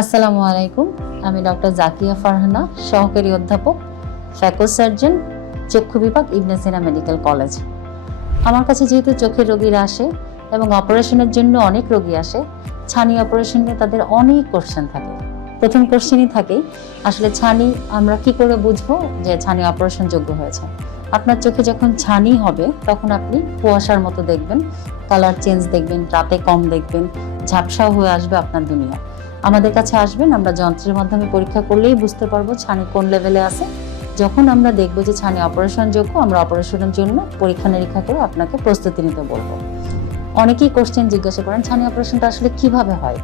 আসসালামু আলাইকুম, আমি ডক্টর জাকিয়া ফারহানা, সহকারী অধ্যাপক, ফ্যাকো সার্জন, চক্ষু বিভাগ ইবনে সিনা মেডিকেল কলেজ। আমার কাছে যেহেতু চোখের রোগীরা আসে এবং অপারেশনের জন্য অনেক রোগী আসে, ছানি অপারেশন নিয়ে তাদের অনেক কোশ্চেন থাকে। প্রথম কোশ্চেনই থাকে, আসলে ছানি আমরা কি করে বুঝব যে ছানি অপারেশন যোগ্য হয়েছে? আপনার চোখে যখন ছানি হবে, তখন আপনি কুয়াশার মতো দেখবেন কালার চেঞ্জ দেখবেন, রাতে কম দেখবেন ঝাপসা হয়ে আসবে আপনার দুনিয়া। আমাদের কাছে আসবেন, আমরা যন্ত্রের মাধ্যমে পরীক্ষা করলেই বুঝতে পারব ছানি কোন লেভেলে আছে। যখন আমরা দেখব যে ছানি অপারেশন যোগ্য, আমরা অপারেশনের জন্য পরীক্ষা নিরীক্ষা করে আপনাকে প্রস্তুতি নিতে বলব। অনেকেই কোশ্চেন জিজ্ঞাসা করেন, ছানি অপারেশনটা আসলে কীভাবে হয়?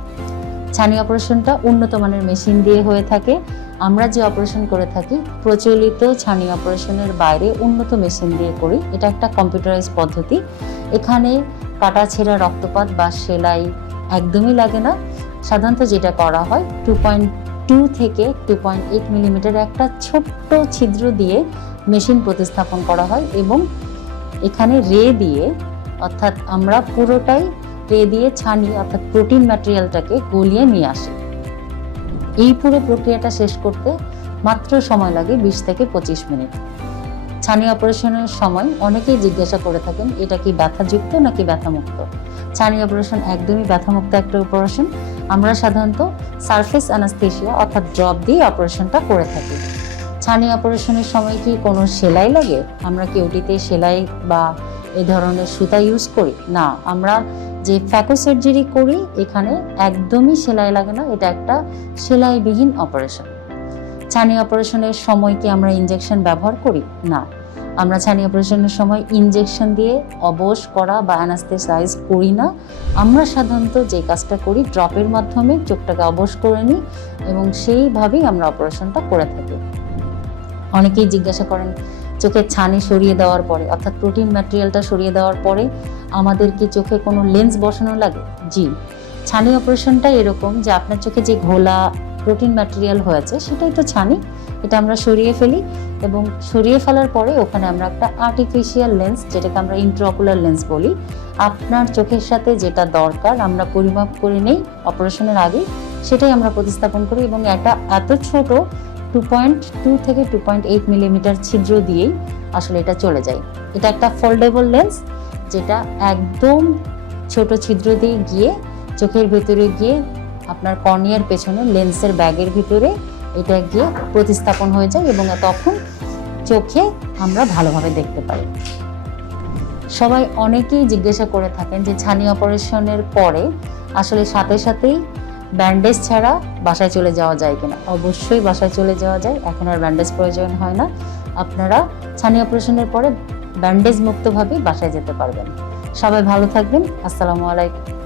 ছানি অপারেশনটা উন্নত মানের মেশিন দিয়ে হয়ে থাকে। আমরা যে অপারেশন করে থাকি, প্রচলিত ছানি অপারেশনের বাইরে উন্নত মেশিন দিয়ে করি। এটা একটা কম্পিউটারাইজ পদ্ধতি। এখানে কাটা ছেঁড়া রক্তপাত বা সেলাই একদমই লাগে না। সাধারণত যেটা করা হয় টু পয়েন্ট টু থেকে টু পয়েন্ট এইট মিলিমিটার একটা ছোট্ট ছিদ্র দিয়ে মেশিন প্রতিস্থাপন করা হয় এবং এখানে রে দিয়ে, অর্থাৎ আমরা পুরোটাই রে দিয়ে ছানি অর্থাৎ প্রোটিন ম্যাটেরিয়ালটাকে গলিয়ে নিয়ে আসি। এই পুরো প্রক্রিয়াটা শেষ করতে মাত্র সময় লাগে বিশ থেকে পঁচিশ মিনিট। ছানি অপারেশনের সময় অনেকেই জিজ্ঞাসা করে থাকেন, এটা কি ব্যথাযুক্ত নাকি ব্যথামুক্ত? ছানি অপারেশন একদমই ব্যথামুক্ত একটা অপারেশন আমরা সাধারণত সারফেস অ্যানাস্থেশিয়া অর্থাৎ ড্রপ দিয়ে অপারেশনটা করে থাকি। ছানি অপারেশনের সময় কি কোনো সেলাই লাগে? আমরা কি ওটিতে সেলাই বা এ ধরনের সুতা ইউজ করি? না, আমরা যে ফ্যাকো সার্জারি করি, এখানে একদমই সেলাই লাগে না। এটা একটা সেলাইবিহীন অপারেশন ছানি অপারেশনের সময় কি আমরা ইনজেকশন ব্যবহার করি? না। আমরা ছানি অপারেশনের সময় ইনজেকশন দিয়ে অবশ করা বা অ্যানাস্থেসাইজ করি না। আমরা সাধারণত যে কাজটা করি ড্রপের মাধ্যমে চোখটাকে অবশ করে নিই এবং সেইভাবেই আমরা অপারেশনটা করে থাকি। অনেকেই জিজ্ঞাসা করেন, চোখের ছানি সরিয়ে দেওয়ার পরে, অর্থাৎ প্রোটিন ম্যাটেরিয়ালটা সরিয়ে দেওয়ার পরে আমাদের কি চোখে কোনো লেন্স বসানো লাগে? জি। ছানি অপারেশনটা এরকম যে আপনার চোখে যে ঘোলা প্রোটিন ম্যাটেরিয়াল হয়েছে, সেটাই তো ছানি। এটা আমরা সরিয়ে ফেলি এবং সরিয়ে ফেলার পরে ওখানে আমরা একটা আর্টিফিশিয়াল লেন্স যেটাকে আমরা ইন্ট্রাকুলার লেন্স বলি। আপনার চোখের সাথে যেটা দরকার, আমরা পরিমাপ করে নেই অপারেশনের আগে, সেটাই আমরা প্রতিস্থাপন করি এবং একটা এত ছোট টু পয়েন্ট টু থেকে টু পয়েন্ট এইট মিলিমিটার ছিদ্র দিয়েই আসলে এটা চলে যায়। এটা একটা ফোল্ডেবল লেন্স যেটা একদম ছোট ছিদ্র দিয়ে গিয়ে চোখের ভেতরে গিয়ে আপনার কর্নিয়ার পেছনে লেন্সের ব্যাগের ভিতরে এটা গিয়ে প্রতিস্থাপন হয়ে যায় এবং তখন চোখে আমরা ভালোভাবে দেখতে পাই। সবাই অনেকেই জিজ্ঞাসা করে থাকেন যে ছানি অপারেশনের পরে আসলে সাথে সাথেই ব্যান্ডেজ ছাড়া বাসায় চলে যাওয়া যায় কিনা? অবশ্যই বাসায় চলে যাওয়া যায়, এখন আর ব্যান্ডেজ প্রয়োজন হয় না। আপনারা ছানি অপারেশনের পরে ব্যান্ডেজ মুক্তভাবে বাসায় যেতে পারবেন। সবাই ভালো থাকবেন, আসসালামু আলাইকুম।